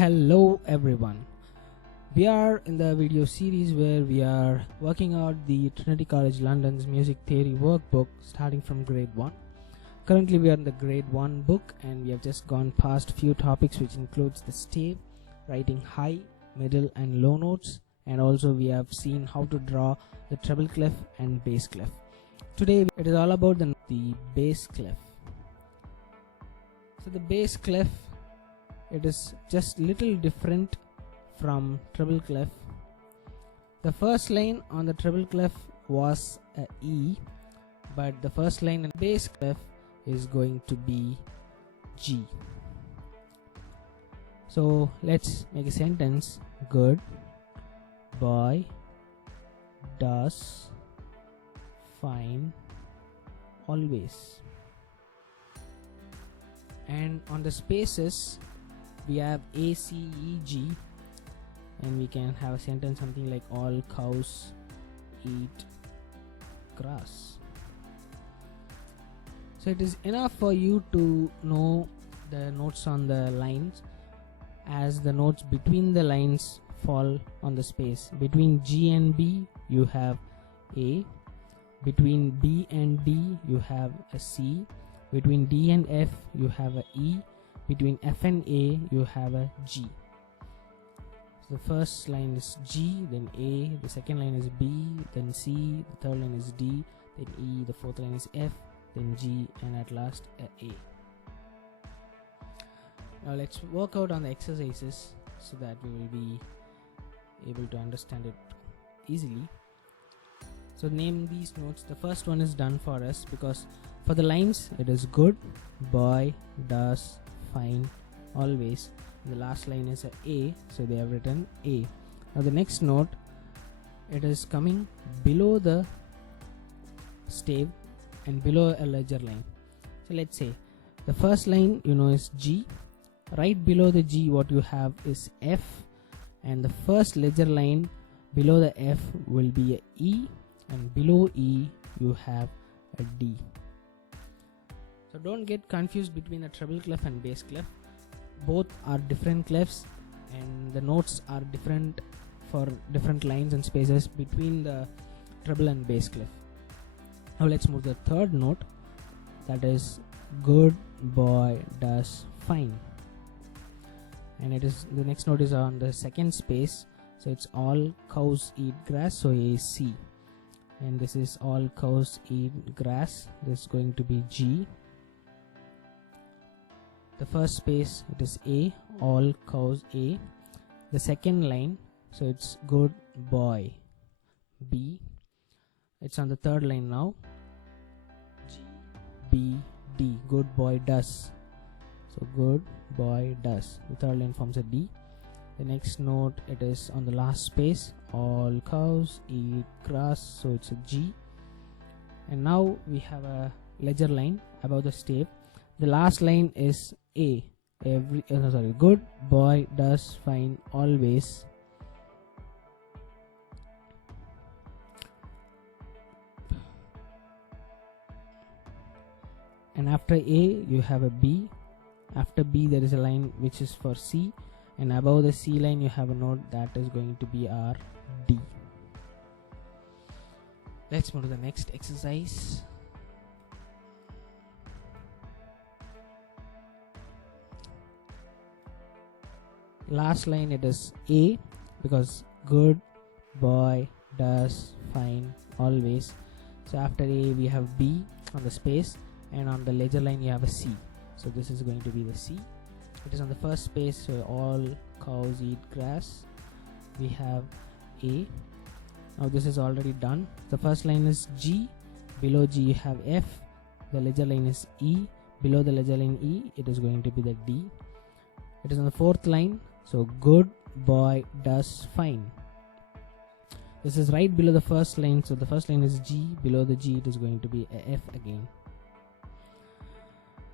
Hello everyone. We are in the video series where we are working out the Trinity College London's music theory workbook starting from grade 1. Currently we are in the grade 1 book and we have just gone past few topics which includes the stave, writing high, middle and low notes, and also we have seen how to draw the treble clef and bass clef. Today it is all about the bass clef. So the bass clef, it is just little different from treble clef. The first line on the treble clef was a E, but the first line in bass clef is going to be G. So let's make a sentence. Good boy does fine always. And on the spaces we have A, C, E, G, and we can have a sentence something like all cows eat grass. So it is enough for you to know the notes on the lines, as the notes between the lines fall on the space. Between G and B you have A, between B and D you have a C, between D and F you have a E, between F and A you have a G. So the first line is G, then A, the second line is B, then C, the third line is D, then E, the fourth line is F, then G, and at last a A. Now let's work out on the exercises so that we will be able to understand it easily. So name these notes. The first one is done for us because for the lines it is good boy does fine always. The last line is a, so they have written A. Now the next note, it is coming below the stave and below a ledger line. So let's say the first line is G. Right below the G what you have is F, and the first ledger line below the F will be a E, and below E you have a D. So don't get confused between a treble clef and bass clef. Both are different clefs and the notes are different for different lines and spaces between the treble and bass clef. Now let's move to the third note, that is good boy does fine, and it is the next note is on the second space, so it's all cows eat grass, so A is C, and this is all cows eat grass, this is going to be G. The first space it is A, all cows A. The second line, so it's good boy B. It's on the third line now, G, B, D, good boy does, so good boy does. The third line forms a D. The next note, it is on the last space, all cows eat grass, so it's a G. And now we have a ledger line above the stave. The last line is A. Good boy does fine always. And after A you have a B. After B there is a line which is for C, and above the C line you have a note that is going to be our D. Let's move to the next exercise. Last line it is A, because good boy does fine always. So after A we have B on the space, and on the ledger line you have a C, so this is going to be the C. It is on the first space, so all cows eat grass. We have A. Now this is already done. The first line is G, below G you have F, the ledger line is E, below the ledger line E it is going to be the D. It is on the fourth line, so good boy does fine. This is right below the first line, so the first line is G, below the G it is going to be a F again.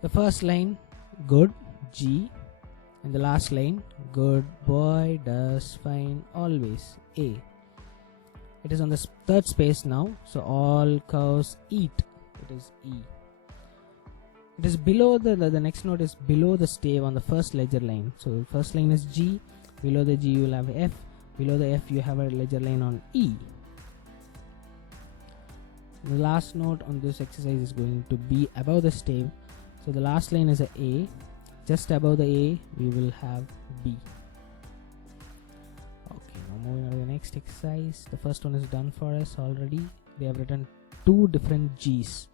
The first line good G, and the last line good boy does fine always A. It is on the third space now, so all cows eat, it is E. It is below the next note is below the stave on the first ledger line. So first line is G, below the G you will have F, below the F you have a ledger line on E. The last note on this exercise is going to be above the stave. So the last line is A, just above the A we will have B. Okay, now moving on to the next exercise. The first one is done for us already. They have written two different G's.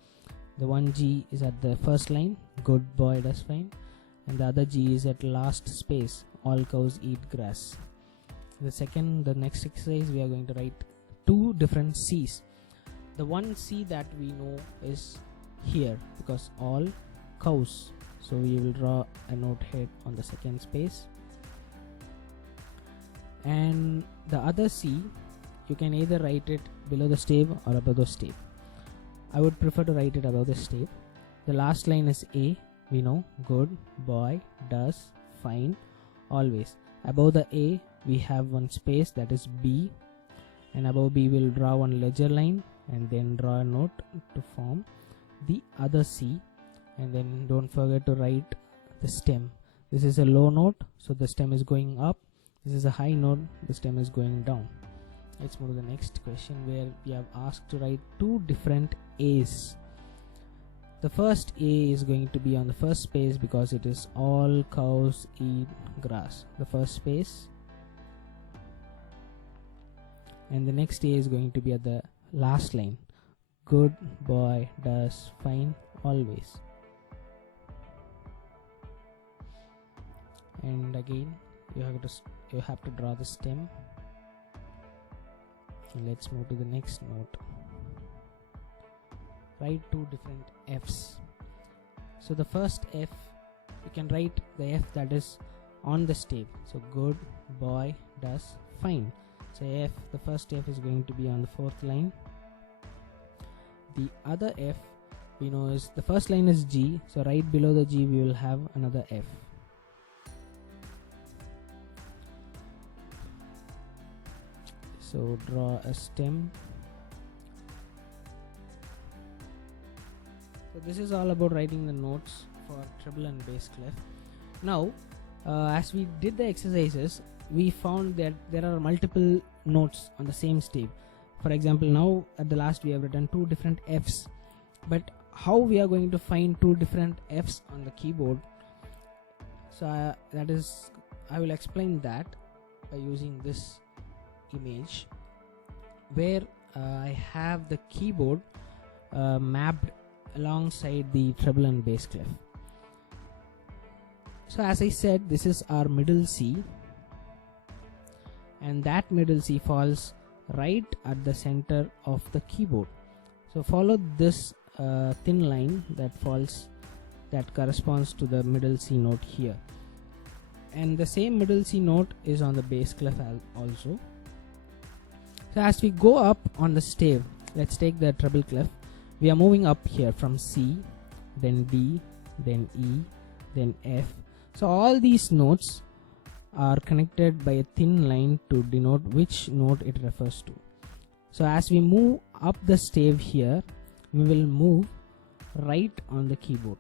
The one G is at the first line, good boy does fine, and the other G is at last space, all cows eat grass. The next exercise we are going to write two different C's. The one C that we know is here because all cows. So we will draw a note head on the second space. And the other C, you can either write it below the stave or above the stave. I would prefer to write it above the stave. The last line is A, we know, good boy does fine always. Above the A we have one space, that is B, and above B we'll draw one ledger line and then draw a note to form the other C, and then don't forget to write the stem. This is a low note, so the stem is going up. This is a high note, the stem is going down. Let's move to the next question where we have asked to write two different A's. The first A is going to be on the first space because it is all cows eat grass. The first space. And the next A is going to be at the last line. Good boy does fine always. And again you have to draw the stem. Let's move to the next note. Write two different F's. So the first F, you can write the F that is on the stave. So good boy does fine. So F, the first F is going to be on the fourth line. The other F we know is, the first line is G, so right below the G we will have another F. So draw a stem. So this is all about writing the notes for treble and bass clef. Now as we did the exercises, we found that there are multiple notes on the same stave. For example, now at the last we have written two different F's, but how we are going to find two different F's on the keyboard? So that is, I will explain that by using this image where I have the keyboard mapped alongside the treble and bass clef. So as I said, this is our middle C, and that middle C falls right at the center of the keyboard. So follow this thin line that corresponds to the middle C note here, and the same middle C note is on the bass clef also. So as we go up on the stave, let's take the treble clef. We are moving up here from C, then D, then E, then F. So all these notes are connected by a thin line to denote which note it refers to. So as we move up the stave here, we will move right on the keyboard.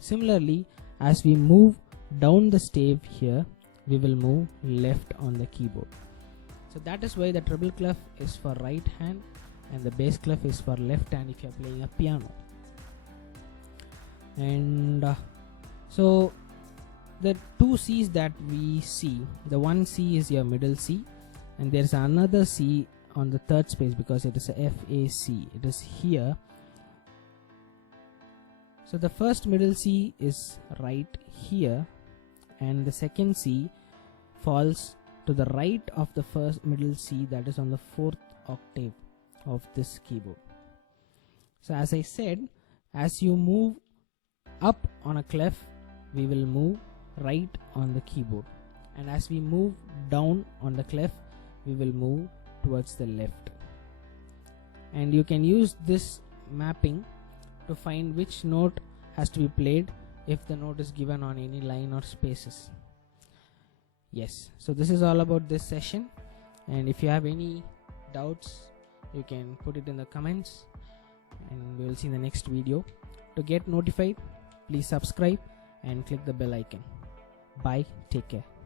Similarly, as we move down the stave here, we will move left on the keyboard. So that is why the treble clef is for right hand and the bass clef is for left hand if you are playing a piano. And so the two C's that we see, the one C is your middle C, and there is another C on the third space because it is a FAC. It is here. So the first middle C is right here, and the second C falls to the right of the first middle C, that is on the fourth octave of this keyboard. So as I said, as you move up on a clef, we will move right on the keyboard, and as we move down on the clef, we will move towards the left. And you can use this mapping to find which note has to be played if the note is given on any line or spaces. Yes, so this is all about this session, and if you have any doubts, you can put it in the comments, and we will see in the next video. To get notified, Please subscribe and click the bell icon. Bye. Take care.